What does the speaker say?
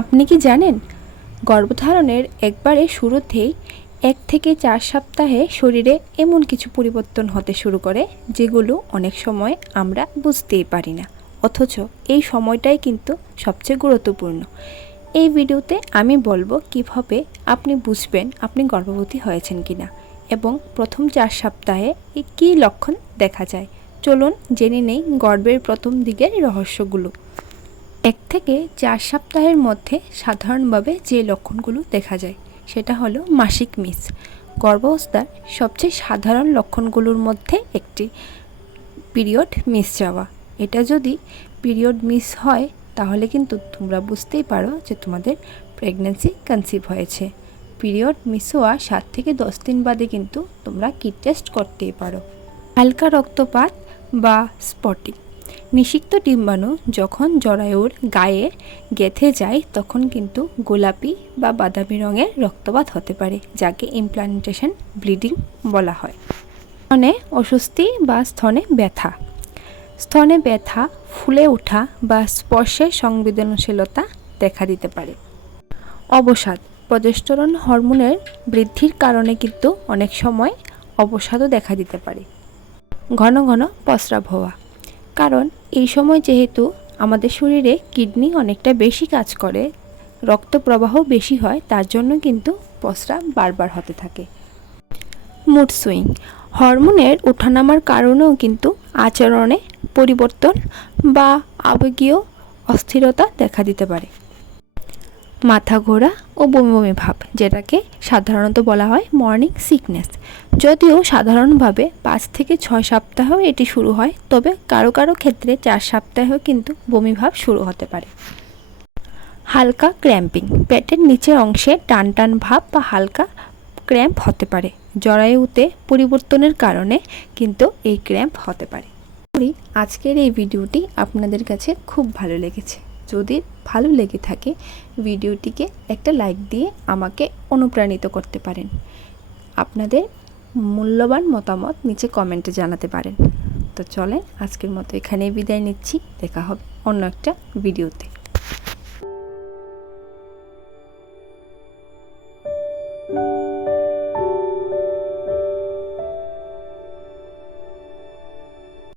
আপনি কি জানেন? গর্ভধারণের একবারে শুরুতেই এক থেকে চার সপ্তাহে শরীরে এমন কিছু পরিবর্তন হতে শুরু করে, যেগুলো অনেক সময় আমরা বুঝতেই পারি না। অথচ এই সময়টাই কিন্তু সবচেয়ে গুরুত্বপূর্ণ। এই ভিডিওতে আমি বলব কীভাবে আপনি বুঝবেন আপনি গর্ভবতী হয়েছেন কি না এবং প্রথম চার সপ্তাহে কী লক্ষণ দেখা যায়। চলুন জেনে নেই গর্বের প্রথম দিকের রহস্যগুলো। এক থেকে চার সপ্তাহের মধ্যে সাধারণভাবে যে লক্ষণগুলো দেখা যায়, সেটা হলো মাসিক মিস। গর্ভাবস্থার সবচেয়ে সাধারণ লক্ষণগুলোর মধ্যে একটি পিরিয়ড মিস যাওয়া। এটা যদি পিরিয়ড মিস হয়, তাহলে কিন্তু তোমরা বুঝতেই পারো যে তোমাদের প্রেগনেন্সি কনসিভ হয়েছে। পিরিয়ড মিস হওয়া সাত থেকে দশ দিন বাদে কিন্তু তোমরা কিট টেস্ট করতেই পারো। হালকা রক্তপাত বা স্পটিং। নিষিক্ত ডিম্বাণু যখন জরায়ুর গায়ে গেঁথে যায়, তখন কিন্তু গোলাপি বা বাদামি রঙের রক্তপাত হতে পারে, যাকে ইমপ্লান্টেশন ব্লিডিং বলা হয়। স্তনে অস্বস্তি বা স্তনে ব্যথা। স্তনে ব্যথা, ফুলে ওঠা বা স্পর্শের সংবেদনশীলতা দেখা দিতে পারে। অবসাদ। প্রজেস্টেরন হরমোনের বৃদ্ধির কারণে কিন্তু অনেক সময় অবসাদও দেখা দিতে পারে। ঘন ঘন প্রস্রাব হওয়া কারণ এই সময় যেহেতু আমাদের শরীরে কিডনি অনেকটা বেশি কাজ করে রক্ত প্রবাহ বেশি হয়, তার জন্য কিন্তু পসরা বারবার হতে থাকে। মুড সুইং হরমোনের ওঠানামার কারণেও কিন্তু আচরণে পরিবর্তন বা আবেগীয় অস্থিরতা দেখা দিতে পারে। মাথা ঘোরা ও বমি বমি ভাব, যেটাকে সাধারণত বলা হয় মর্নিং সিকনেস যদিও সাধারণভাবে পাঁচ থেকে ছয় সপ্তাহ এটি শুরু হয়, তবে কারও কারও ক্ষেত্রে চার সপ্তাহেও কিন্তু বমি ভাব শুরু হতে পারে। হালকা ক্র্যাম্পিং পেটের নিচের অংশে টান টান ভাব বা হালকা ক্র্যাম্প হতে পারে। জরায়ুতে পরিবর্তনের কারণে কিন্তু এই ক্র্যাম্প হতে পারে। করি আজকের এই ভিডিওটি আপনাদের কাছে খুব ভালো লেগেছে। যদি ভালো লেগে থাকে, ভিডিওটিকে একটা লাইক দিয়ে আমাকে অনুপ্রাণিত করতে পারেন। আপনাদের মূল্যবান মতামত নিচে কমেন্টে জানাতে পারেন। তো চলেন, আজকের মতো এখানেই বিদায় নিচ্ছি। দেখা হবে অন্য একটা ভিডিওতে।